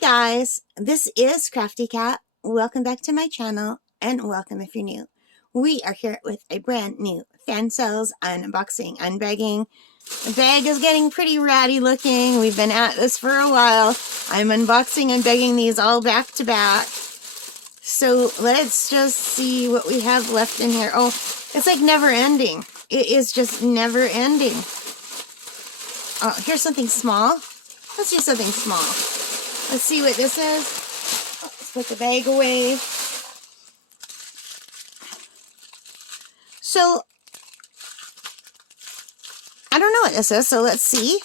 guys, this is Crafty Cat. Welcome back to my channel and welcome if you're new. We are here with a brand new Fansells unboxing, unbagging. The bag is getting pretty ratty looking. We've been at this for a while. I'm unboxing and bagging these all back to back. So let's just see what we have left in here. Oh, it's like never ending. It is just never ending. Oh, here's something small. Let's do something small. Let's see what this is. Let's put the bag away. So, I don't know what this is, so let's see.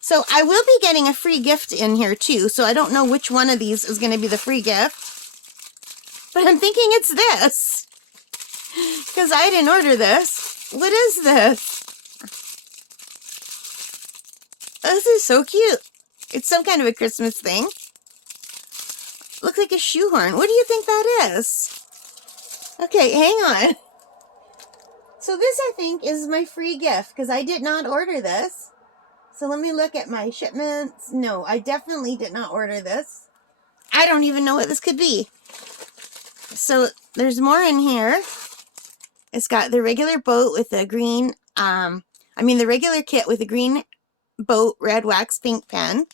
So, I will be getting a free gift in here too, so I don't know which one of these is going to be the free gift. But I'm thinking it's this. Because I didn't order this. What is this? This is so cute. It's some kind of a Christmas thing. Looks like a shoehorn. What do you think that is? Okay, hang on. So this, I think, is my free gift, because I did not order this. So let me look at my shipments. No, I definitely did not order this. I don't even know what this could be. So there's more in here. It's got the regular boat with the green, the regular kit with the green boat, red wax, pink pen.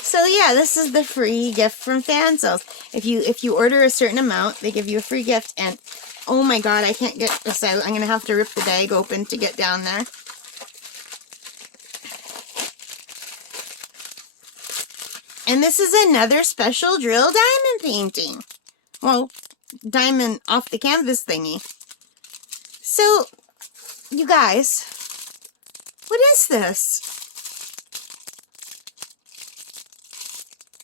So yeah, this is the free gift from Fansells. If you order a certain amount, they give you a free gift. And oh my god, I can't get this out. I'm gonna have to rip the bag open to get down there. And this is another special drill diamond painting. Well, diamond off the canvas thingy. So, you guys, what is this?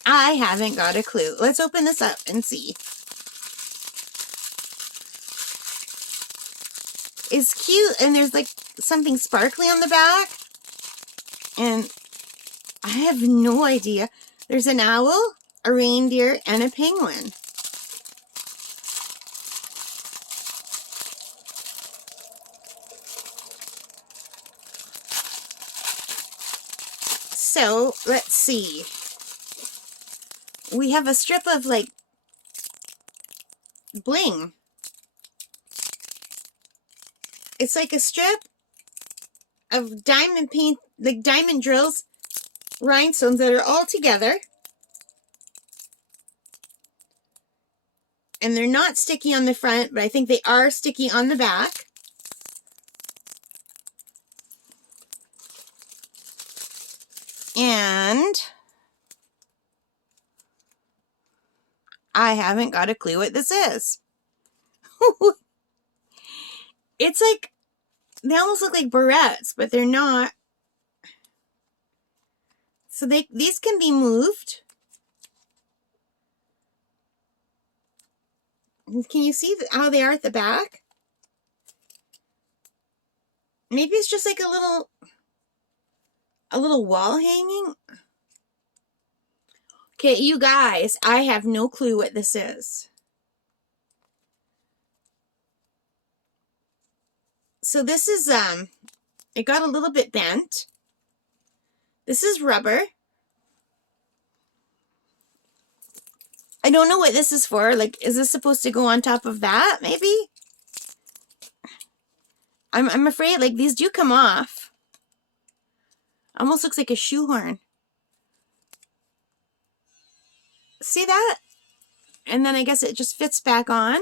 I haven't got a clue. Let's open this up and see. It's cute, and there's like something sparkly on the back. And I have no idea. There's an owl, a reindeer, and a penguin. So, let's see. We have a strip of, like, bling. It's like a strip of diamond paint, like diamond drills, rhinestones that are all together. And they're not sticky on the front, but I think they are sticky on the back. And I haven't got a clue what this is. It's like, they almost look like barrettes, but they're not. So these can be moved. Can you see how they are at the back? Maybe it's just like a little wall hanging. Okay, you guys, I have no clue what this is. So this is, it got a little bit bent. This is rubber. I don't know what this is for. Like, is this supposed to go on top of that, maybe? I'm afraid, like, these do come off. Almost looks like a shoehorn. See that? And then I guess it just fits back on.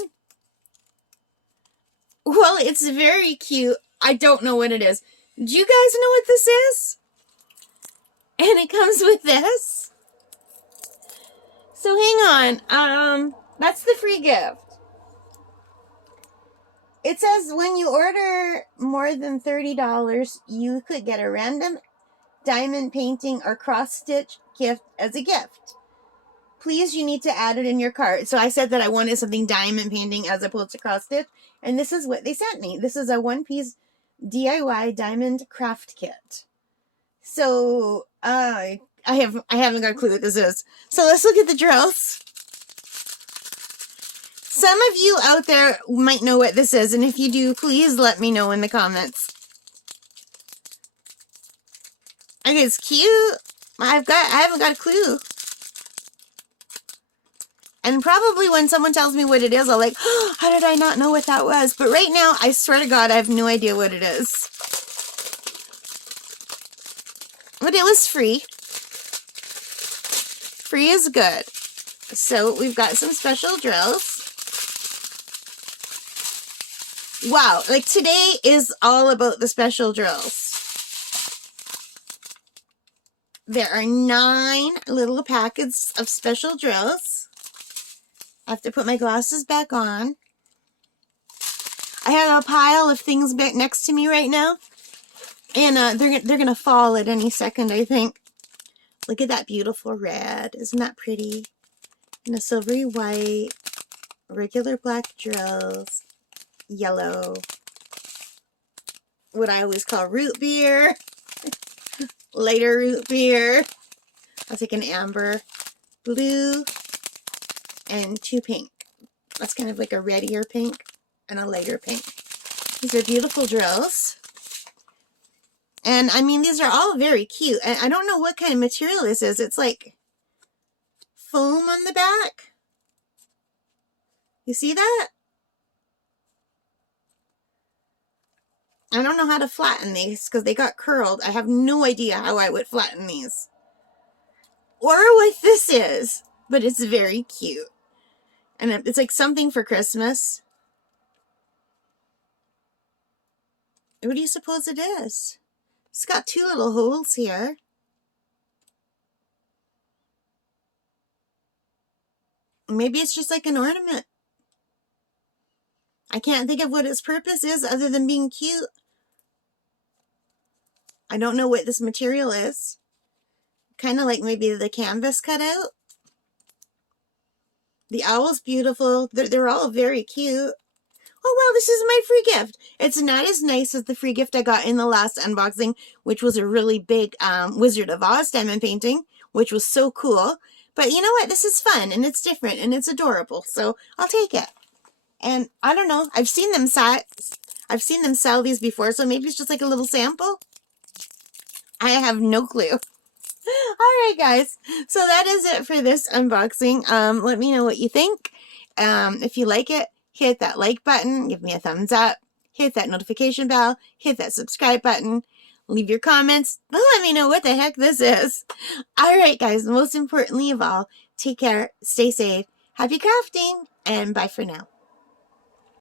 Well, it's very cute. I don't know what it is. Do you guys know what this is? And it comes with this. So hang on. That's the free gift. It says when you order more than $30, you could get a random diamond painting or cross-stitch gift as a gift. Please, you need to add it in your cart. So I said that I wanted something diamond painting as opposed to cross-stitch. And this is what they sent me. This is a one-piece DIY diamond craft kit. So, I haven't got a clue what this is. So let's look at the drills. Some of you out there might know what this is. And if you do, please let me know in the comments. I think it's cute. I haven't got a clue. And probably when someone tells me what it is, I'll like, oh, how did I not know what that was? But right now, I swear to God, I have no idea what it is. But it was free. Free is good. So we've got some special drills. Wow, like today is all about the special drills. There are 9 little packets of special drills. I have to put my glasses back on. I have a pile of things back next to me right now. And they're gonna fall at any second, I think. Look at that beautiful red. Isn't that pretty? And a silvery white. Regular black drills. Yellow. What I always call root beer. Lighter root beer. I'll take an amber. Blue. And 2 pink. That's kind of like a reddier pink and a lighter pink. These are beautiful drills. And I mean, these are all very cute. And I don't know what kind of material this is. It's like foam on the back. You see that? I don't know how to flatten these because they got curled. I have no idea how I would flatten these. Or what this is. But it's very cute. And it's like something for Christmas. What do you suppose it is? It's got 2 little holes here. Maybe it's just like an ornament. I can't think of what its purpose is other than being cute. I don't know what this material is. Kind of like maybe the canvas cutout. The owl's beautiful. They're all very cute. Oh, well, this is my free gift. It's not as nice as the free gift I got in the last unboxing, which was a really big Wizard of Oz diamond painting, which was so cool. But you know what? This is fun, and it's different, and it's adorable, so I'll take it. And I don't know. I've seen them sell these before, so maybe it's just like a little sample. I have no clue. Alright guys, so that is it for this unboxing. Let me know what you think. If you like it, hit that like button, give me a thumbs up, hit that notification bell, hit that subscribe button, leave your comments, let me know what the heck this is. Alright guys, most importantly of all, take care, stay safe, happy crafting, and bye for now.